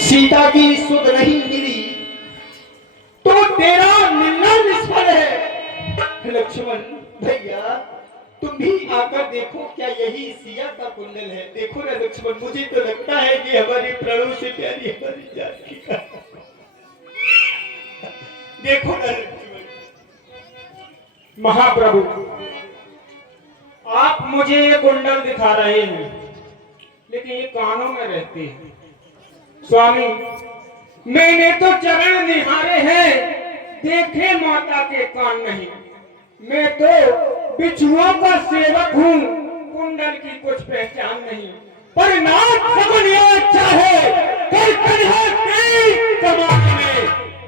सीता की सुध नहीं मिली तो तेरा मिलना निष्फल है। लक्ष्मण भैया तुम भी आकर देखो, क्या यही सिया का कुंडल है? देखो ना लक्ष्मण, मुझे तो लगता है कि हमारी प्राणों से प्यारी हमारी जानकी का। देखो ना लक्ष्मण। महाप्रभु, आप मुझे ये कुंडल दिखा रहे हैं, लेकिन ये कानों में रहते हैं। स्वामी, मैंने तो चरण निहारे हैं, देखे माता के कान नहीं। मैं तो बिच्छुओं का सेवक हूँ, कुंडल की कुछ पहचान नहीं। पर नाथ समझ अच्छा है, कल कन्हा के जमाने में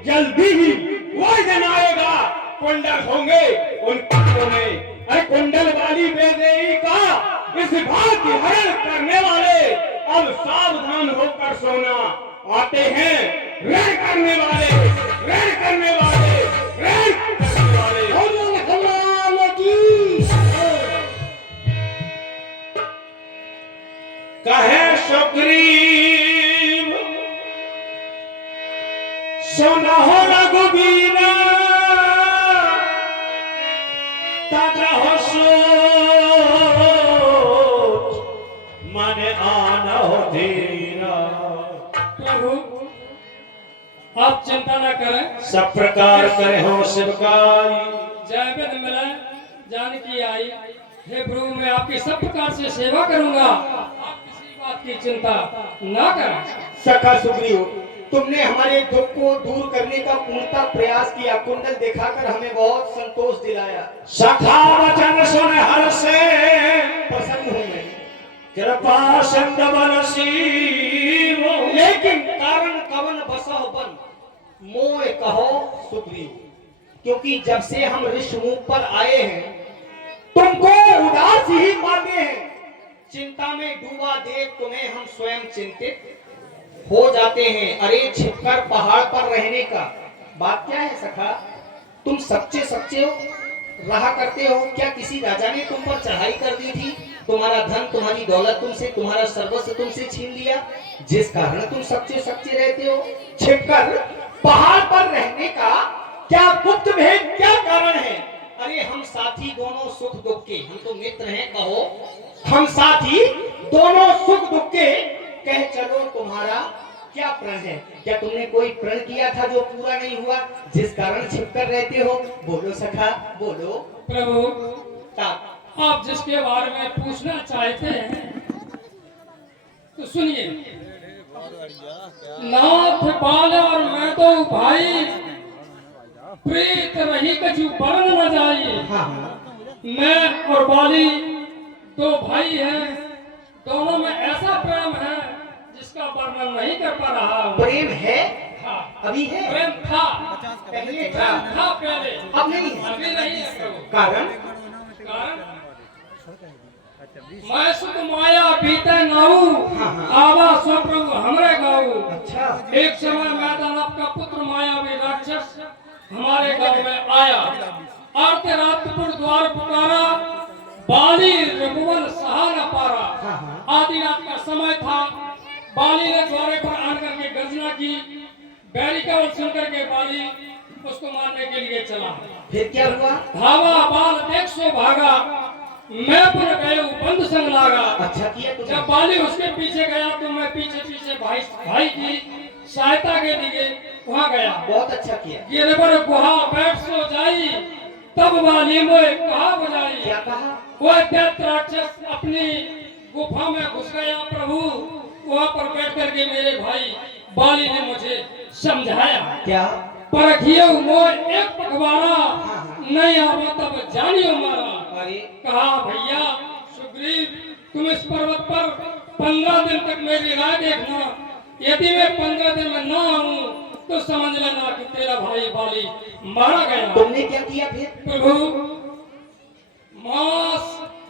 जल्दी ही वो दिन आएगा, कुंडल होंगे उन कानों में। अरे कुंडल वाली बेदेवी का इस बात की हरण करने वाले अब सावधान होकर सोना। आते हैं रण करने वाले, रण करने वाले, रण करने वाले। कहे सुग्रीव सोना हो रघुबीरा, ताजा हो सोच मन आना हो धीरा। प्रभु आप चिंता न करें, सब प्रकार करे हो शिवकारी। जय विध मिले जानकी आई। हे प्रभु, मैं आपकी सब प्रकार से सेवा करूंगा, आप किसी बात की चिंता न करें। सखा सुग्रीव, तुमने हमारे दुख को दूर करने का पूर्णतः प्रयास किया, कुंडल दिखाकर हमें बहुत संतोष दिलाया। सखा वचन सुन हर से प्रसन्न हूं मैं, कृपा सिंध बरसी। लेकिन कारण कवन बसह बन मोह कहो सुग्रीव, क्योंकि जब से हम ऋषमुख पर आए हैं तुमको उदास ही पाते हैं। चिंता में डूबा देख तुम्हें हम स्वयं चिंतित हो जाते हैं। अरे छिपकर पहाड़ पर रहने का बात क्या है सखा? तुम सच्चे सच्चे हो, रहा करते हो। क्या किसी राजा ने तुम पर चढ़ाई कर दी थी? तुम्हारा धन तुम्हारी दौलत तुमसे, तुम्हारा सर्वस्व तुमसे छीन लिया, जिस कारण तुम सच्चे सच्चे रहते हो। छिपकर पहाड़ पर रहने का क्या गुप्त भेद, क्या कारण है? अरे हम साथी दोनों सुख दुख के, हम तो मित्र हैं कहो, हम साथी दोनों सुख दुख के। कह चलो तुम्हारा क्या प्रण है? क्या तुमने कोई प्रण किया था जो पूरा नहीं हुआ, जिस कारण छिपकर रहते हो? बोलो सखा बोलो। प्रभु ता- आप जिसके बारे में पूछना चाहते हैं तो सुनिए। नाथ बाल और मैं तो भाई, प्रीत रही कछु वर्ण न जाई। हाँ हाँ, मैं और बाली दो भाई हैं, दोनों में ऐसा प्रेम है जिसका वर्णन नहीं कर पा रहा हूं। प्रेम है, हाँ, अभी है, प्रेम था, पहले था, प्रेम था पहले, अब नहीं है। अभी नहीं है प्रभु। कारण कारण मैं सुख माया बीते नाऊ, आवा स्व प्रभु हमरे गाऊ। अच्छा, एक समय मैदान आपका पुत्र मायावी राक्षस हमारे गांव में आया, आते रातपुर द्वार पुकारा, बाली रघुवन सहा न पारा। आधी रात का समय था, बाली ने द्वारे पर आकर के गर्जना की। बैरी का वचन सुनकर के बाली उसको मारने के लिए चला। फिर क्या हुआ? धावा बाल देख सो भागा, मैं पुन गए बंद संग लागा। अच्छा किया तुमने। जब बाली उसके पीछे गया तो मैं पीछे पीछे भाई की सहायता के लिए वहाँ गया। बहुत अच्छा किया। गिरबर गुहा बैठ सो जाई, तब बाली मोए कहा बजाई। क्या कहा? वह दैत्य राक्षस अपनी गुफा में घुस गया प्रभु। वहाँ पर बैठ करके मेरे भाई बाली ने मुझे समझाया, क्या? परखियो मोए एक पखवाड़ा, नहीं आवा तब जानियो मारा। अरे कहा भैया सुग्रीव, तुम इस पर्वत पर 15 दिन तक मेरी राह देखना। यदि मैं 15 दिन में न आऊं तो समझ लेना कि तेरा भाई बाली मारा गया। तुमने क्या किया फिर? प्रभु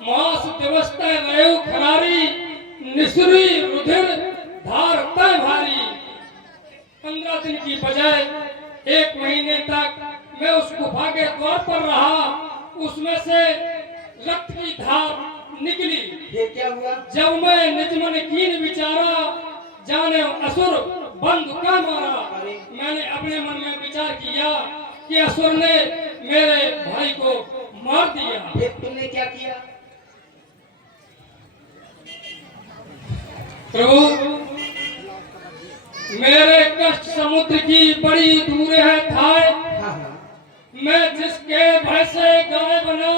मास दिवस तय रहो खरारी, निसुरी रुधिर धार तय भारी। 15 दिन की बजाय 1 महीने तक मैं उस गुफा के द्वार पर रहा, उसमें से रक्त की धार निकली। फिर क्या हुआ? जब मैं निज मन कीन विचारा, जाने असुर बंद का मारा। मैंने अपने मन में विचार किया कि असुर ने मेरे भाई को मार दिया। फिर तुमने क्या किया? प्रभु, मेरे कष्ट समुद्र की बड़ी दूर है थाए। मैं जिसके भय से गाय बना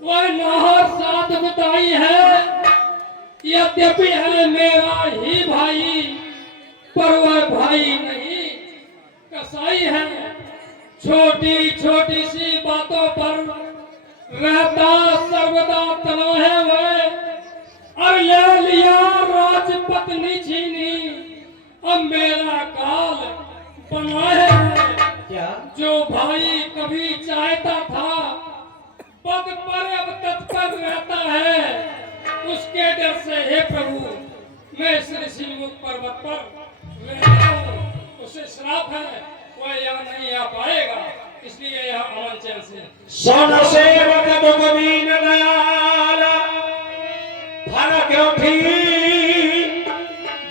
वह नाहर साथ बिताई है। यद्यपि है मेरा ही भाई पर वह भाई नहीं कसाई है। छोटी छोटी सी बातों पर रहता सर्वदा तना है वह। और ले लिया राजपत्नी छीनी अब मेरा काल बना है। क्या? जो भाई कभी चाहता था पद पर अब तत्पर रहता है। उसके डर से हे प्रभु मैं इस ऋषिमुख पर्वत पर रहता हूँ। उसे श्राप है वह यहाँ नहीं आ पाएगा, इसलिए यहाँ अमन चैन से सोन सेवक दुगदीन दयाल फरक उठी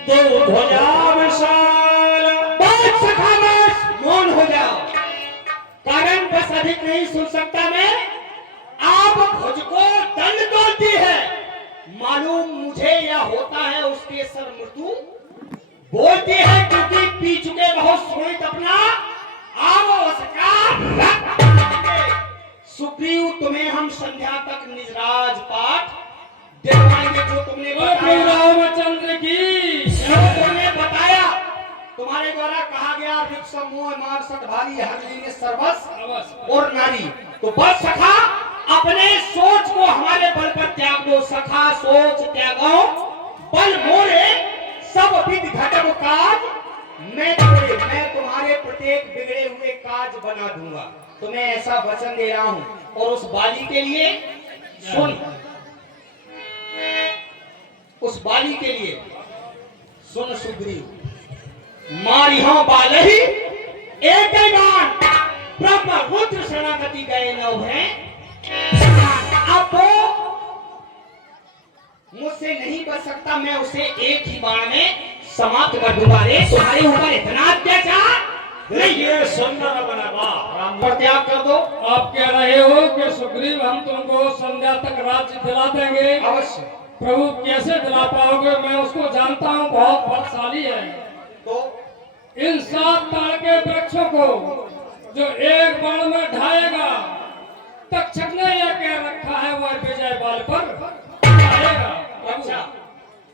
दो ध्वजा विशाल। बहुत सखा बस मौन हो जाओ, कारण बस अधिक नहीं सुन सकता मैं। आप भुज को दंड तोड़ती है, मालूम मुझे या होता है उसके सर मृत्यु बोलती है, क्योंकि पी चुके बहुत सुनित अपना सुग्रीव। तुम्हें हम संध्या तक निजराज पाठ दिलवाएंगे जो तुमने बताया। रामचंद्र की जो तुमने बताया तुम्हारे द्वारा कहा गया विक्षम मोह मार सत भारी हरली ने सर्वस्व और नारी। तो बस सखा अपने सोच को हमारे बल पर त्याग दो। सखा सोच त्यागो बल मोरे सब विधि घटक काज मैं तुम्हारे प्रत्येक बिगड़े हुए काज बना दूंगा। तुम्हें ऐसा वचन दे रहा हूं। और उस बाली के लिए सुन, उस बाली के लिए सुन सुग्रीव। मारिहो बालही एक बाण ब्रह्म रुद्र शरणागति गए नौ हैं। अब वो मुझसे नहीं बच सकता, मैं उसे एक ही बाण में समाप्त कर दूंगा। रे तुम्हारे ऊपर इतना अत्याचार ये सुंदर बना राम पर त्याग कर दो। आप कह रहे हो कि सुग्रीव हम तुमको संध्या तक राज्य दिला देंगे। अवश्य। प्रभु कैसे दिला पाओगे? मैं उसको जानता हूँ, बहुत बलशाली है। तो इन 7 ताड़ के वृक्षों को जो एक बाण में ढाएगा, तक्षक ने यह कह रखा है वह विजय बाल पर आएगा। अच्छा,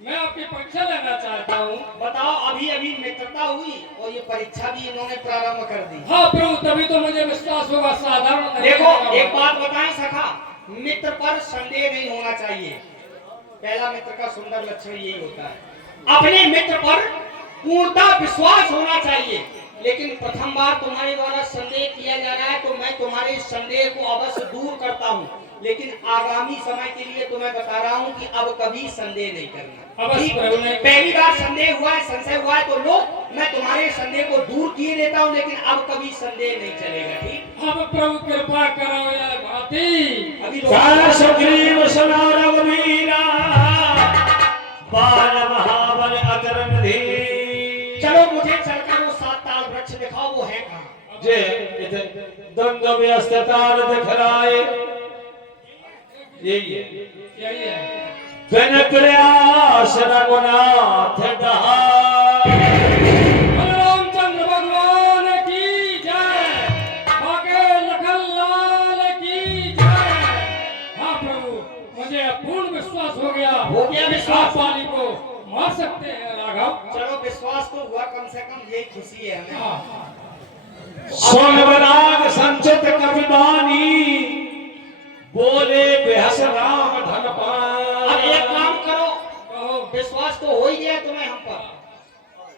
मैं आपकी परीक्षा लेना चाहता हूँ। बताओ, अभी अभी मित्रता हुई और ये परीक्षा भी इन्होंने प्रारंभ कर दी। हाँ प्रभु, तभी तो मुझे विश्वास होगा, साधारण नहीं देखो होगा। एक बात बताएं सखा, मित्र पर संदेह नहीं होना चाहिए। पहला मित्र का सुंदर लक्षण यही होता है। अपने मित्र पर पूर्णतः विश्वास होना चाहिए। लेकिन प्रथम बार तुम्हारे द्वारा संदेह किया जा रहा है, तो मैं तुम्हारे इस संदेह को अवश्य दूर करता हूँ। लेकिन आगामी समय के लिए तुम्हें बता रहा हूँ कि अब कभी संदेह नहीं करना। पहली बार संदेह हुआ है, संशय हुआ है, तो लो, मैं तुम्हारे संदेह को दूर किए देता हूँ, लेकिन अब कभी संदेह नहीं चलेगा। ठीक? अब प्रभु कृपा करो यार भाती। अभी सुग्रीव सुना रघुवीरा बाल महाबल अतरन धीर। चलो मुझे चलकर वो 7 ताल वृक्ष दिखाओ, वो है कहाँ? जे द्वंद्व व्यस्तताल दिखलाए यही है। जनक प्रयास रघुनाथ रामचंद्र भगवान की जय, भागे लखन लाल की जय। हाँ प्रभु, मुझे पूर्ण विश्वास हो गया विश्वास वाली को मार सकते हैं राघव। चलो विश्वास तो हुआ, कम से कम यही खुशी है हमें। सोनवराग संचित कविवानी बोले बेहस राम धन अब एक काम करो, विश्वास तो हो ही गया तुम्हें हम पर,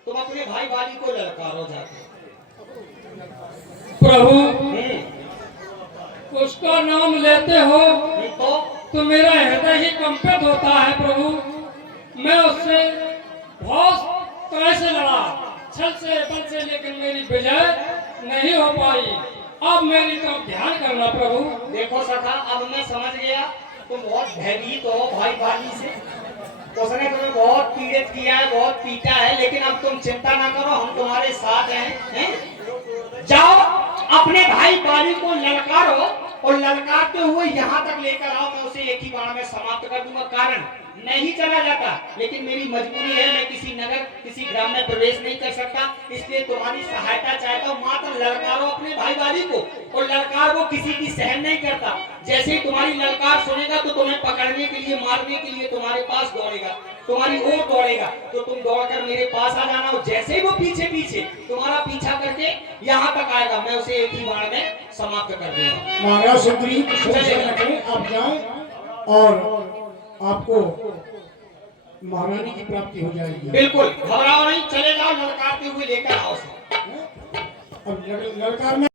तुम अपने भाई वाली को ललकारो जाके। प्रभु उसका नाम लेते हो तो मेरा हृदय ही कंपित होता है। प्रभु मैं उससे बहुत तरह से लड़ा, छल से बल से, लेकिन मेरी विजय नहीं हो पाई। अब मेरी तो ध्यान करना प्रभु। देखो सखा, अब मैं समझ गया तुम बहुत भयभीत हो भाई वाली से। उसने तुम्हें बहुत पीड़ित किया है, बहुत पीटा है, लेकिन अब तुम चिंता कारण मैं ही चला जाता, लेकिन मेरी मजबूरी है, मैं किसी नगर किसी ग्राम में प्रवेश नहीं कर सकता, इसलिए तुम्हारी सहायता चाहता हूँ। मात्र ललकारो अपने भाई वाली को, और ललकार वो किसी की सहन नहीं करता। जैसे ही तुम्हारी ललकार सुनेगा तो तुम्हें पकड़ने के लिए, मारने के लिए तुम्हारे पास दौड़ेगा, तुम्हारी ओर दौड़ेगा, तो तुम दौड़कर मेरे पास आ जाना। और जैसे ही वो पीछे पीछे तुम्हारा पीछा करके यहाँ तक आएगा, मैं उसे एक ही बार में समाप्त कर दूंगा। महाराज सुग्रीव समस्या न करें, आप जाएं और आपको महारानी की प्राप्ति हो जाएगी। बिल्कुल घबराओ नहीं, चले जाओ, ललकारते हुए लेकर आओ। अब ललकार में